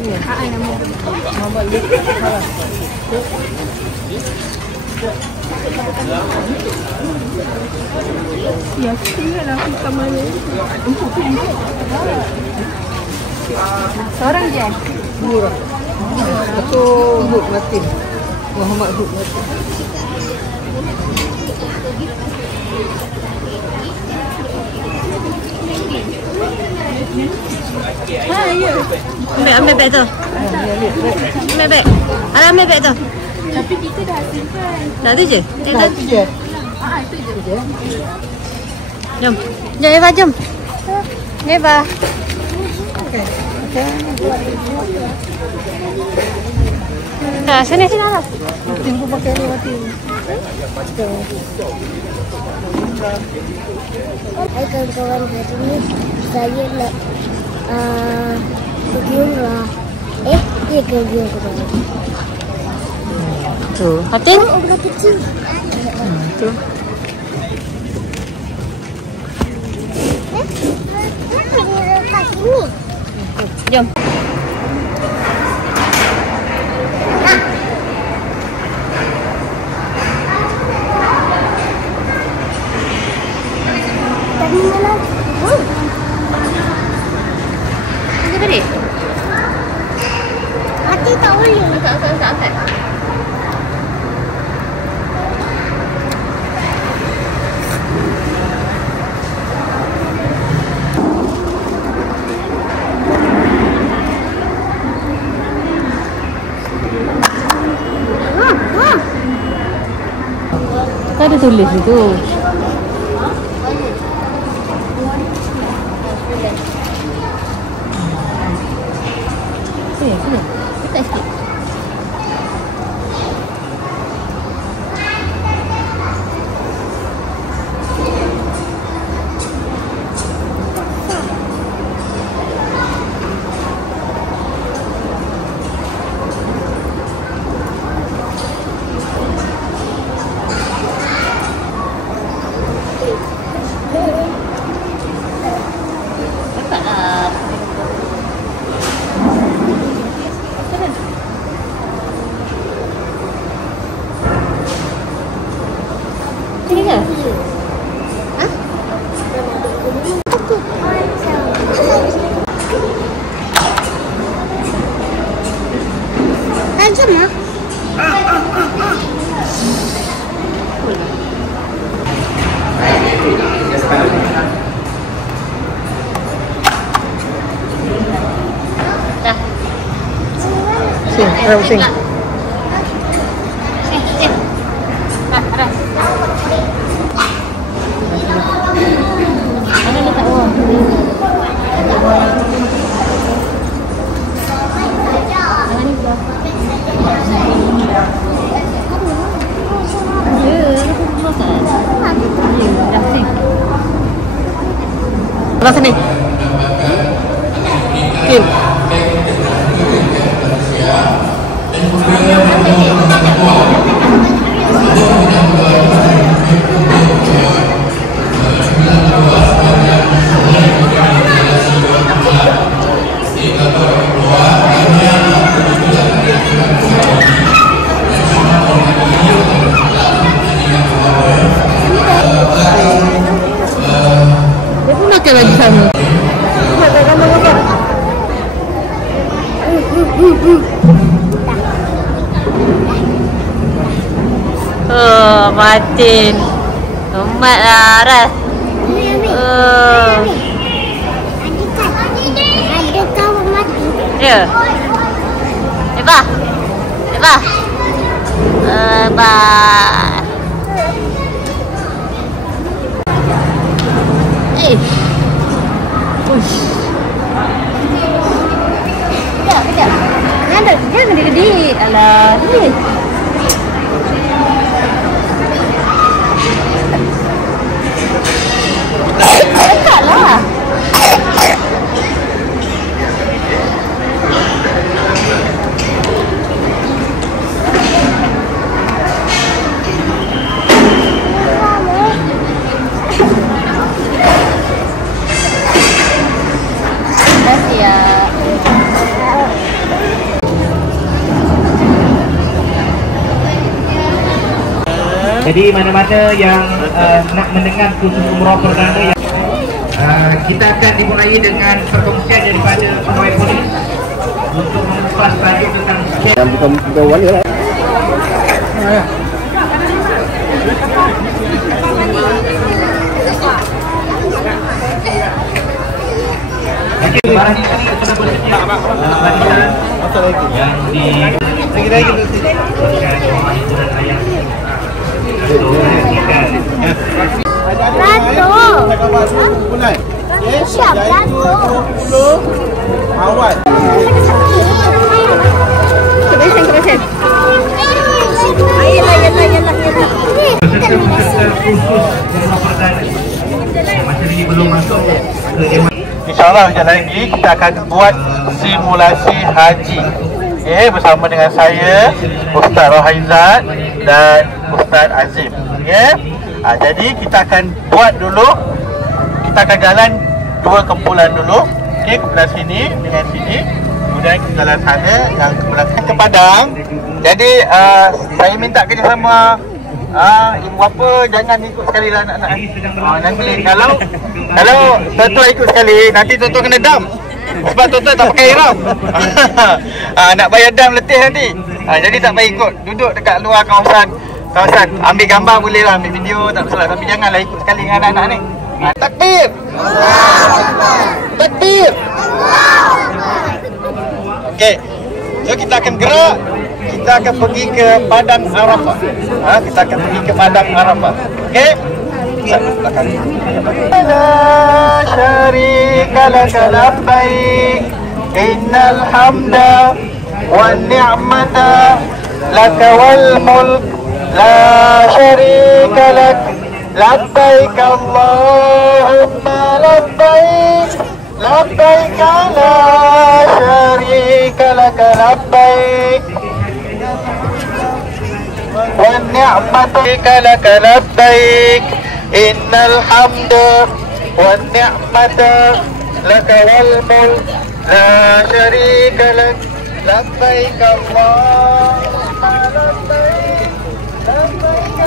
ni. Nama. Muhammad Lut. Ya, kira lah utamanya. Seorang je? Dua. Satu Hud Matin. Muhammad Hud Matin. Ya. Ambil beg tu. Ambil beg. Ambil beg tu. Tapi kita dah simpan. Dah tu je? Dah tu je. Itu je. Jom. Jom Eva, jom. Eva. Okey. Dah, sini lah. Tunggu pakai ni mati. Hai kawan-kawan, hari ni saya nak pergi umrah. Dia pergi umrah. Tu. Fatin? Umrah kecil. Tu. Jom. Tadi mana? Pergi balik. Hati tak boleh. Angkat. Tak ada tulis itu. Sini. Kita sikit. Sini ke? Ha? Tajam lah. Dah. Sini, sini. Mana letak uang? Jangan ni dah. Ya, aku makan. Ya, dah sini. Sebelah sini. Kim. Dia pun makan lagi sama. Oh, Martin. Umat lah, Ras. Oh. Ada kawan mati. Ya. Eva. Eva. Eva. Uish. Kejap. Jangan gede-gede. Alah, ni. Letaklah. Dah siap. Jadi mana-mana yang nak mendengar kursus umrah perdana yang kita akan dimulai dengan perkongsian daripada pegawai polis untuk mengupas tajuk tentang scam. Yang bukan pegawai lah. Okey, barang ini sudah bersedia. Barisan yang di lagi Siap, awal. Kebasan. Yelah. peserta kursus umrah perdana macam ini belum masuk ke Dewan. InsyaAllah sekejap lagi kita akan buat simulasi haji. Okay, bersama dengan saya, Ustaz Rohaizat dan Ustaz Azim. Okay? Jadi kita akan buat dulu. Kita akan jalan dua kumpulan dulu. Okay, kumpulan sini dengan sini. Kemudian kita jalan sana yang kumpulan ke Padang. Jadi saya minta kerjasama ibu bapa jangan ikut sekali lah anak-anak. Nanti kalau tuan-tuan ikut sekali, nanti tuan-tuan kena dam. Sebab tuan-tuan tak pakai ihram. Nak bayar dam letih nanti. Jadi tak payah ikut. Duduk dekat luar kawasan. Ambil gambar boleh lah, ambil video tak masalah. Tapi janganlah ikut sekali dengan anak-anak ni. Takbir! Takbir! Okey. So kita akan gerak. Kita akan pergi ke Padang Arafah. Kita akan pergi ke Padang Arafah. Okey? La syarika laka labbaik innal hamda wan ni'mata laka wal mulk la syarika lak labbaik Allahumma labbaik labbaik la syarika laka labbaik wan ni'mata laka labbaik innal hamda wan ni'mata laka wal mulk la syarika lak labbaik Allahumma labbaik labbaik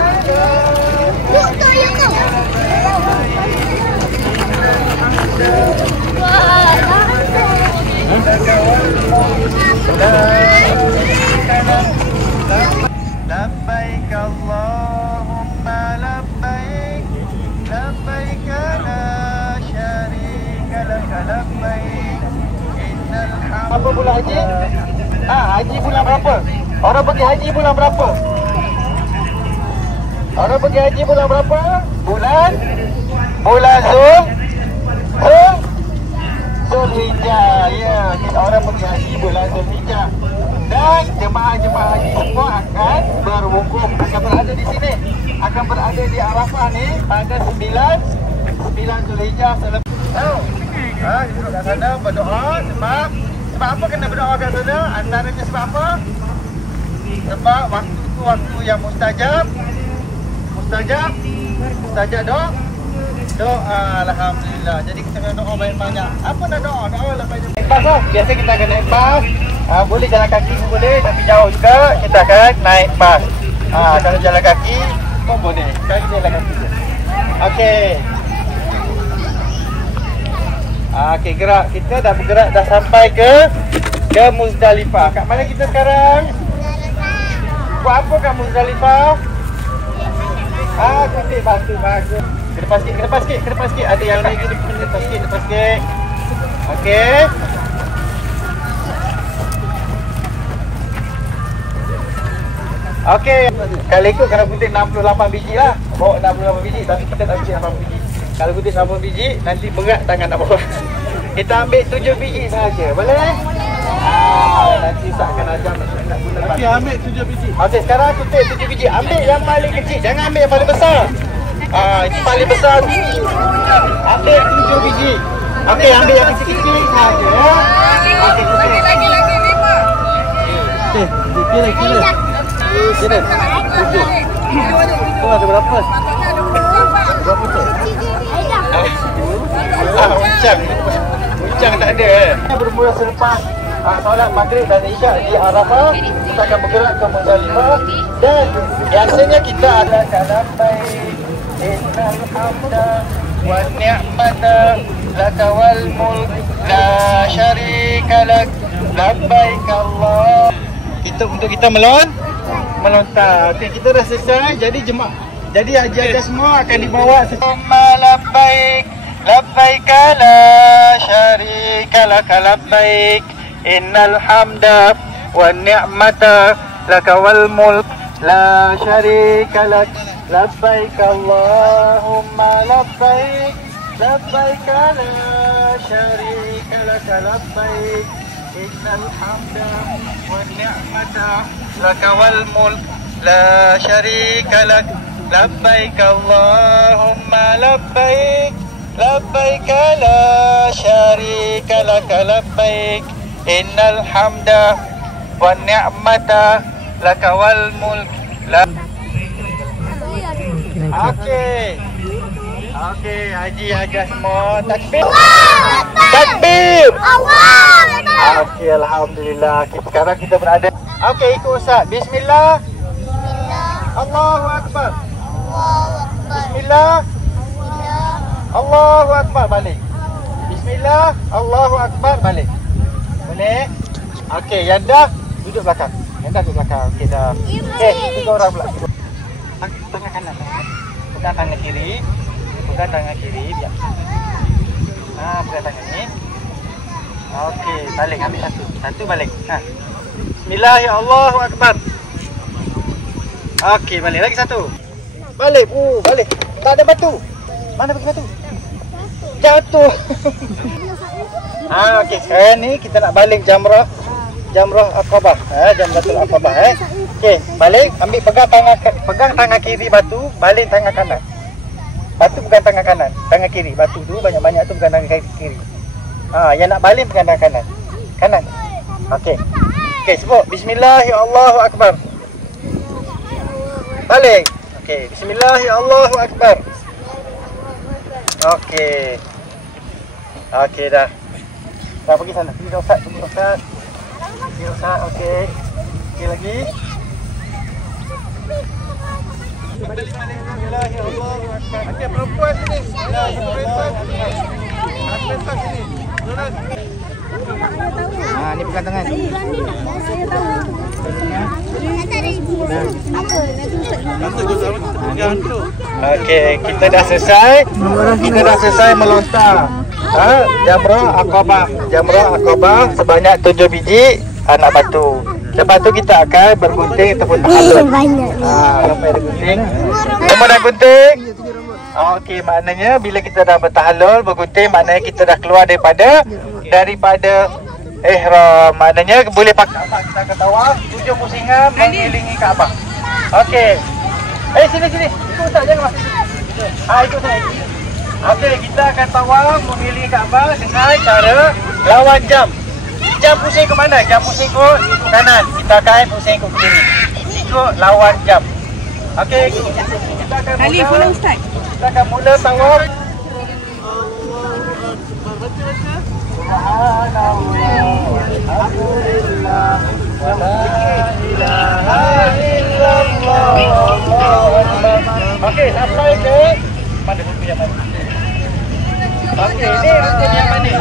labbaik Allahumma labbaik labbaik la syarika laka labbaik innal hamda. Apa bulan haji? Haji bulan berapa? Orang pergi haji bulan berapa? Orang pergi haji bulan berapa? Bulan Zulhijjah. Ya, orang pergi haji bulan Zulhijjah. Dan jemaah-jemaah haji semua akan berwukuf, akan berada di sini, akan berada di Arafah ni pada 9 Zulhijjah selepas. Duduk kat sana berdoa. Sebab apa kena berdoa kat sana? Antaranya sebab apa? Sebab waktu tu waktu yang mustajab doa. Alhamdulillah. Jadi kita kena doa banyak-banyak. Apa nak doa? Doa lah banyak. Naik bas lah. Biasa kita akan naik bas. Boleh jalan kaki pun boleh, tapi jauh juga kita akan naik bas. Kalau jalan kaki pun boleh. Kita jalan kaki je. Okey. Okey, gerak. Kita dah bergerak, dah sampai ke Muzdalifah. Kat mana kita sekarang? Buat apa kat Muzdalifah? Kutip batu bagus. Ke depan sikit. Ada yang lagi ke depan sikit. Okey. Okey. Kalau ikut kena kutip 68 biji lah. Bawa 68 biji, tapi kita tak kutip 68 biji. Kalau kutip 68 biji, nanti berat tangan nak bawa. Kita ambil 7 biji sahaja. Boleh? Nanti usahkan ajar nak guna. Okey, ambil 7 biji. Okey, sekarang kutip 7 biji. Ambil yang paling kecil, jangan ambil yang paling besar. Itu paling besar. Ambil 7 biji. Okey, ambil yang kecil-kecil sahaja. Okey, kutip. Lagi 5. Okey, kira. Kira. 7. Kau ada berapa? Berapa tu? Uncang tak ada. Bermula selepas solat maghrib dan isyak di Arafah. Kita akan bergerak ke Muzdalifah dan biasanya kita akan labbaik innal hamda wan ni'mata laka wal mulk la syarika lak labbaik Allah. Untuk kita melontar. Okey, kita dah selesai. Jadi haji-haji semua akan dibawa labbaik labbaik la syarika lak labbaik innal hamda wan ni'mata laka wal mulk la syarika lak labbaik Allahumma labbaik labbaik la syarika lak labbaik innal hamda wan ni'mata laka wal mulk la syarika lak labbaik Allahumma labbaik labbaik la syarika lak labbaik innal hamda wan ni'mata laka wal mulk la. Okey, haji semua takbir. Takbir. Okey, alhamdulillah. Sekarang kita berada. Okey, ikut Ustaz. Bismillah. Allahu akbar. Bismillah. Allahu akbar, balik. Bismillah. Allahu akbar, balik. Boleh? Okey, yang dah duduk belakang. Okey, dah. Okey, 3 orang pula. Tangan kanan. Pegang tangan kiri. Biar. Pegang tangan ni. Okey, balik, ambil satu. Satu balik. Bismillah, ya Allahu akbar. Okey, balik lagi satu. Balik. Balik. Tak ada batu. Mana pergi batu? Jatuh. Okey, sekarang ni kita nak balik jamrah Aqabah. Jamratul Aqabah. Okey, balik, ambil pegang tangan kiri batu, balik tangan kanan. Batu pegang tangan kanan, tangan kiri. Batu tu banyak-banyak tu pegang tangan kiri. Yang nak balik pegang tangan kanan. Kanan. Okey. Okey, sebut bismillah ya Allahu akbar. Balik. Okey, bismillah ya Allahu akbar. Okey. Okey dah. Dah pergi sana. Pergi Ustaz. Okey. Okey lagi. Bismillah ya Allahu akbar. Okey, perempuan sini. Perempuan sini. Lurus. Ni pegang tangan. Saya tahu. Okey, kita dah selesai melontar. Jamrah Aqabah sebanyak 7 biji anak batu. Lepas tu kita akan bergunting ataupun tahallul. Sampai ada gunting. Semua dah gunting? Okey, maknanya bila kita dah bertahallul, bergunting, maknanya kita dah keluar daripada ihram. Maknanya boleh pakai apa kita akan tawaf 7 pusingan mengelilingi Kaabah. Okey. Sini. Ikut Ustaz, jangan masuk. Ikut saya. Okey, kita akan tawaf mengelilingi Kaabah dengan cara lawan jam. Jam pusing ke mana? Jam pusing ke kanan. Kita akan pusing ke kiri. Ikut lawan jam. Okey, kita akan mula. Ustaz. Kita akan mula tawaf. Alhamdulillah wa la ilaha illallah. Okey, sampai ke mana rukun yang mana? Okey, ini rukun yang mana?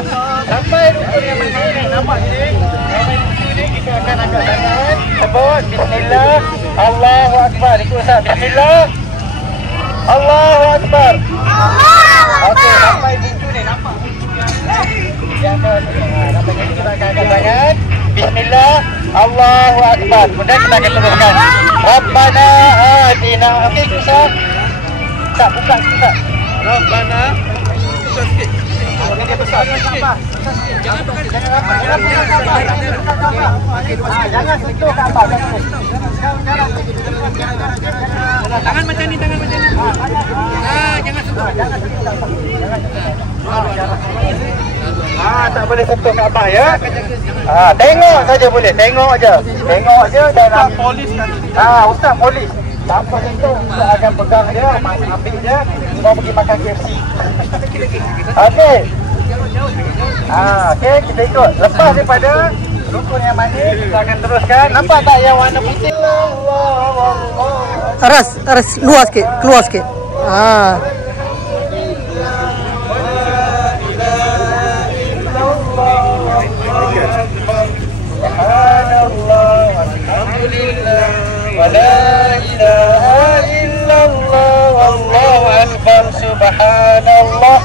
Sampai rukun yang mana ni? Nampak ni? Sampai rukun ni kita akan angkat tangan. Sebut bismillah, Allahu akbar. Ikut Ustaz. Bismillah, Allahu akbar. Okey, sampai situ ni nampak. Nampak ni kita akan angkat tangan. Bismillah, Allahu akbar. Kemudian kita akan teruskan. Rabbana atina. Okey, Ustaz. Tak buka sikit. Rabbana. Susah sikit. Dia besar sikit. Jangan rapat. Jangan sentuh Kaabah. Tangan macam ni. Jangan sentuh. Tak boleh sentuh Kaabah ya. Tengok saja boleh. Tengok je dan polis kan. Ustaz polis. Tanpa sentuh, Ustaz akan pegang dia, ambil dia, mau pergi makan KFC. Okey. Okey, kita ikut. Lepas daripada Rukun yang manis, kita akan teruskan. Nampak tak yang warna putih? Aras luas sikit, keluar sikit. Subhanallah.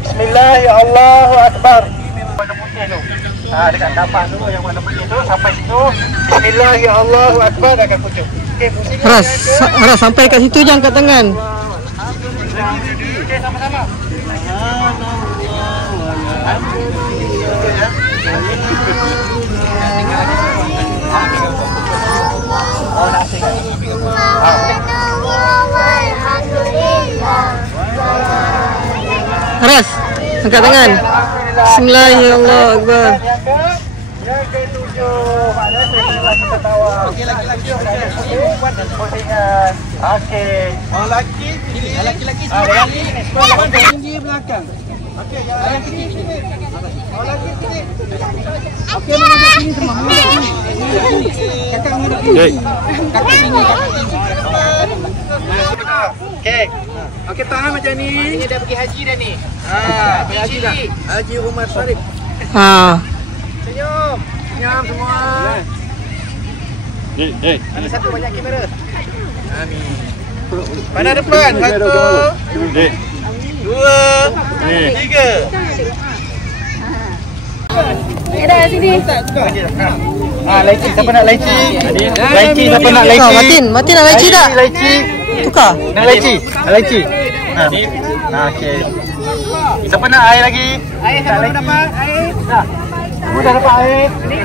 Bismillah, ya Allahu Akbar. Warna putih tu. Dekat tapak tu yang warna putih tu sampai situ. Bismillah, ya Allahu Akbar akan pucuk. Okey, pusing. Aras sampai kat situ je angkat tangan. Okey, sama-sama. Oh, nak sing. Aras, angkat tangan. Bismillahirrahmanirrahim. Yang ketujuh, maknanya setelah kita tawa. Okey, laki-laki. Buat pusingan. Okey. Oh, laki. Laki-laki. Laki. Tinggi belakang. Okey, yang kecil sini. Oh, laki sini. Okey, menghadap sini semua. Kakak menghadap sini. Kakak sini. Okey. Okey, tahan macam ni. Ini dah pergi haji dah ni. Pergi haji dah. Haji Umar Sharif. Senyum. Senyum semua. Ada satu banyak kamera. Amin. Pandang depan. 1, 2, 3. Dah sini. Leci. Siapa nak leci? Leci. Siapa nak leci? Matin nak leci tak? Leci. Tukar. Nak leci? Leci. Okey. Siapa nak air lagi? Air siapa dapat? Air. Dah. Kamu dah dapat air. Ni.